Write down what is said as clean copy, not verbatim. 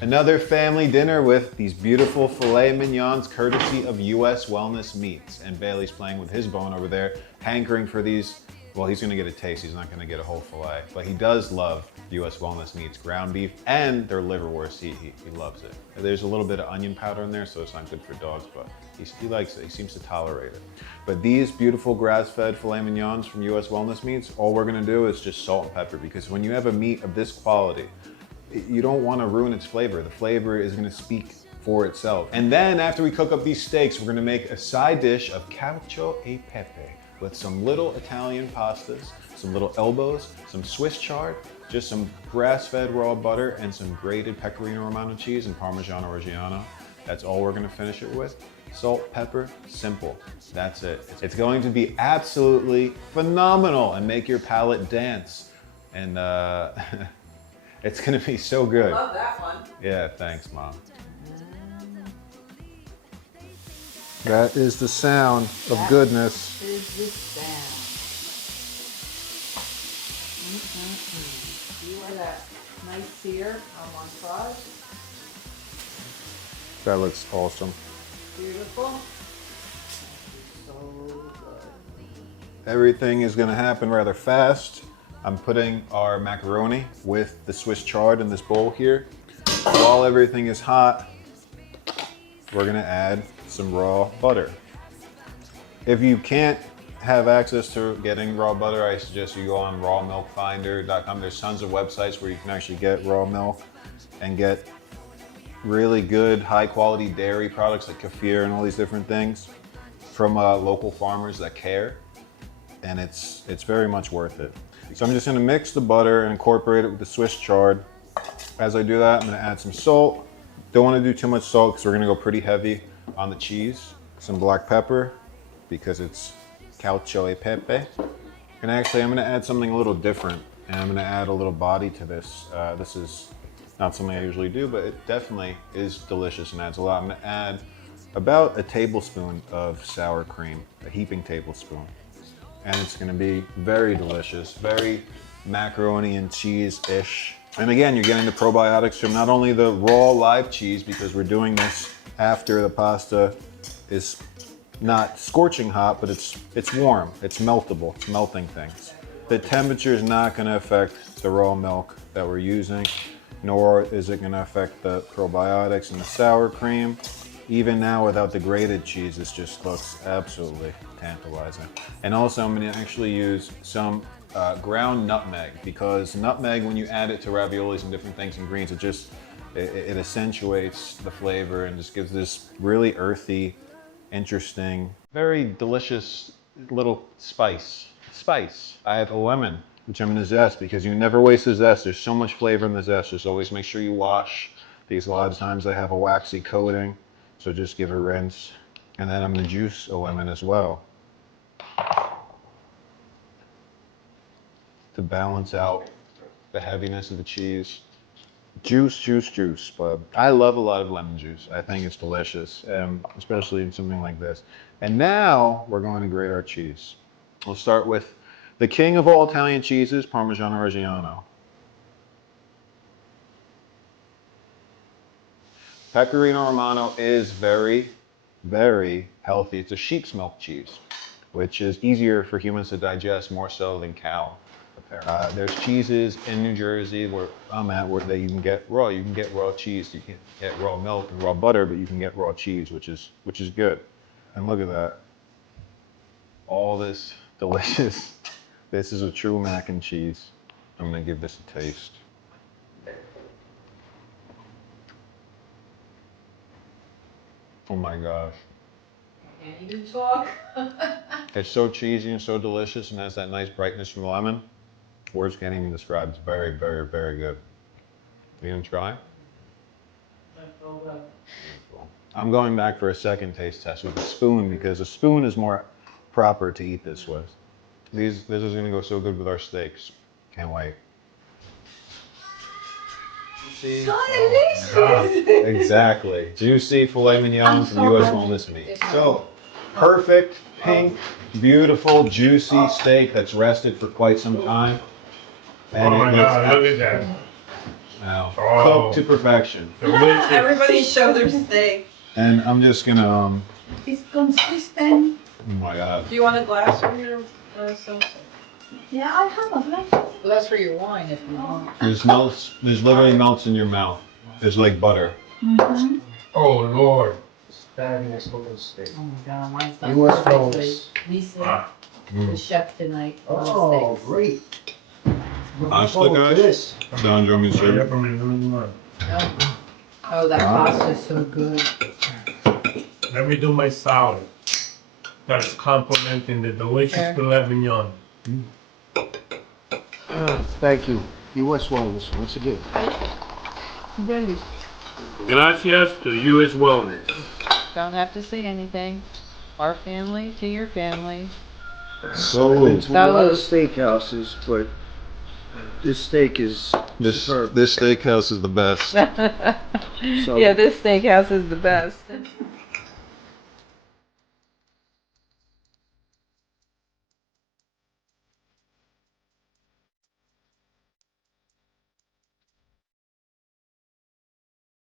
Another family dinner with these beautiful filet mignons, courtesy of US Wellness Meats. And Bailey's playing with his bone over there, hankering for these. Well, he's gonna get a taste, he's not gonna get a whole filet. But he does love US Wellness Meats ground beef and their liverwurst. He loves it. There's a little bit of onion powder in there, so it's not good for dogs, but he likes it, he seems to tolerate it. But these beautiful grass-fed filet mignons from US Wellness Meats, all we're gonna do is just salt and pepper, because when you have a meat of this quality, you don't want to ruin its flavor. The flavor is going to speak for itself. And then after we cook up these steaks, we're going to make a side dish of cacio e pepe with some little Italian pastas, some little elbows, some Swiss chard, just some grass-fed raw butter, and some grated pecorino romano cheese and Parmigiano Reggiano. That's all we're going to finish it with. Salt, pepper, simple. That's it. It's going to be absolutely phenomenal and make your palate dance. And it's gonna be so good. I love that one. Yeah, thanks, Mom. That is the sound of goodness. That is the sound. You are that nice sear on one side. That looks awesome. Beautiful. So good. Everything is gonna happen rather fast. I'm putting our macaroni with the Swiss chard in this bowl here. While everything is hot, we're gonna add some raw butter. If you can't have access to getting raw butter, I suggest you go on rawmilkfinder.com. There's tons of websites where you can actually get raw milk and get really good, high quality dairy products like kefir and all these different things from local farmers that care. And it's very much worth it. So I'm just gonna mix the butter and incorporate it with the Swiss chard. As I do that, I'm gonna add some salt. Don't wanna do too much salt because we're gonna go pretty heavy on the cheese. Some black pepper because it's cacio e pepe. And actually I'm gonna add something a little different, and I'm gonna add a little body to this. This is not something I usually do, but it definitely is delicious and adds a lot. I'm gonna add about a tablespoon of sour cream, a heaping tablespoon. And it's gonna be very delicious, very macaroni and cheese-ish. And again, you're getting the probiotics from not only the raw live cheese, because we're doing this after the pasta is not scorching hot, but it's warm, it's meltable, it's melting things. The temperature is not gonna affect the raw milk that we're using, nor is it gonna affect the probiotics and the sour cream. Even now, without the grated cheese, this just looks absolutely tantalizing. And also, I'm gonna actually use some ground nutmeg, because nutmeg, when you add it to raviolis and different things and greens, it accentuates the flavor and just gives this really earthy, interesting, very delicious little spice. I have a lemon, which I'm gonna zest, because you never waste the zest. There's so much flavor in the zest. Just always make sure you wash these. A lot of times they have a waxy coating. So just give a rinse. And then I'm gonna juice a lemon as well to balance out the heaviness of the cheese. Juice, but I love a lot of lemon juice. I think it's delicious, especially in something like this. And now we're going to grate our cheese. We'll start with the king of all Italian cheeses, Parmigiano Reggiano. Pecorino Romano is very, very healthy. It's a sheep's milk cheese, which is easier for humans to digest more so than cow. There's cheeses in New Jersey where I'm at where you can get raw. You can get raw cheese. You can't get raw milk and raw butter, but you can get raw cheese, which is good. And look at that. All this delicious. This is a true mac and cheese. I'm gonna give this a taste. Oh my gosh. Can't even talk. It's so cheesy and so delicious and has that nice brightness from the lemon. Words can't even describe. It's very, very, very good. You gonna try? I'm going back for a second taste test with a spoon, because a spoon is more proper to eat this with. This is gonna go so good with our steaks. Can't wait. So delicious. Exactly. Juicy filet mignon from US Wellness Meat. So, perfect, pink, beautiful, juicy steak that's rested for quite some time. And oh my God, look at that. Now, Oh. cooked to perfection. Delicious. Everybody show their steak. And I'm just gonna, It's consistent. oh my god. Do you want a glass for your sauce? Yeah, I have a black. Well, that's for your wine if you want. There's literally melts in your mouth. It's like butter. Mm-hmm. Oh Lord. Fabulous looking steak. Oh my god, mine's done US perfectly. rolls. Lisa, the chef tonight. for the Oh, steaks. great. Pasta, Look guys? this. Don, do you want me to serve it? Oh, that pasta's so good. Let me do my salad. That is complementing the delicious Sure. filet mignon. Thank you. US Wellness, once again. Gracias to US Wellness. Don't have to say anything. Our family to your family. So, I've been to a lot of steakhouses, but this steak is this superb. steakhouse is the best. So- Yeah, this steakhouse is the best.